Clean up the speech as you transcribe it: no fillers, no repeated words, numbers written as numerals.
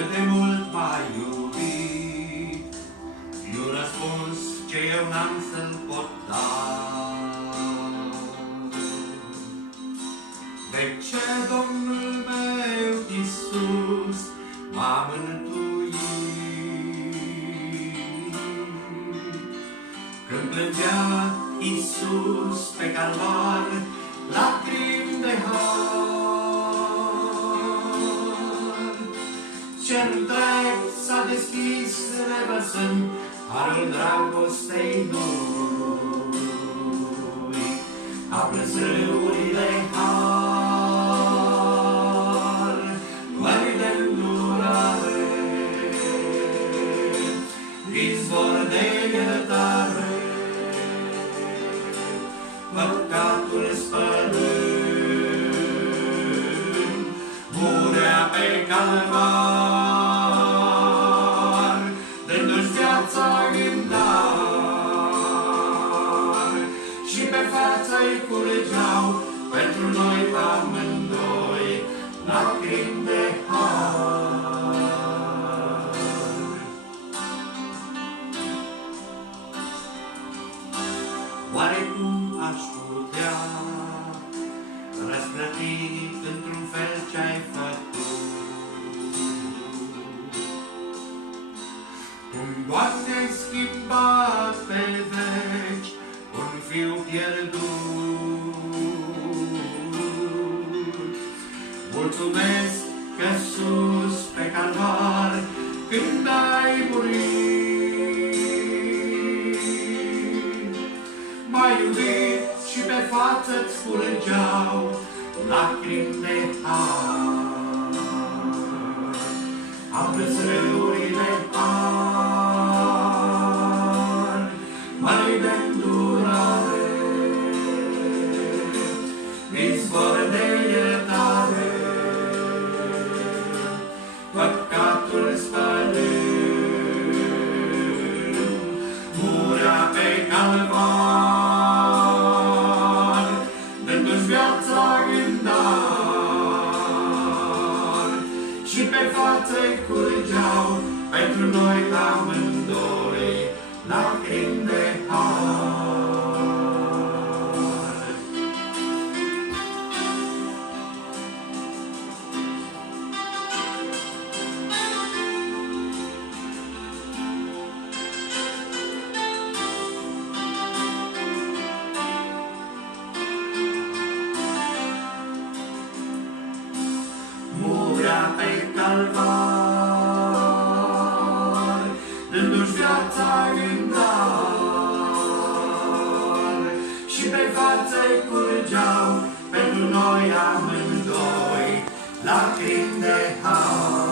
cât de mult m-ai iubit, e un răspuns ce eu n-am să-l pot da. De ce Domnul meu Iisus m-a mântuit? Când plângea Iisus pe calvar, lacrimi de har, cer întreg s-a deschis revărsând harul dragostei lui. A plâns râurile har, mări de îndurare, izvor de iertare, păcatul spălând, murea pe calvar, dându-și viața în dar, și pe față-i curgeau pentru noi amândoi lacrimi de har. Oare cum aș putea răsplăti într-un fel ce-ai făcut? Cum, Doamne, ai schimbat pe veci un fiu pierdut. Mulțumesc că sus pe calvar, când ai murit, m-ai iubit și pe față-ți curgeau lacrimi de har. Am plâns râurile har, mări de îndurare, izvor de iertare, păcatul spălând, murea pe calvar, dându-și viața în dar, și pe față-i curgeau pentru noi amândoi lacrimi de har. Murea pe calvar, dându-și viața în dar, și pe față-i curgeau pentru noi amândoi lacrimi de har.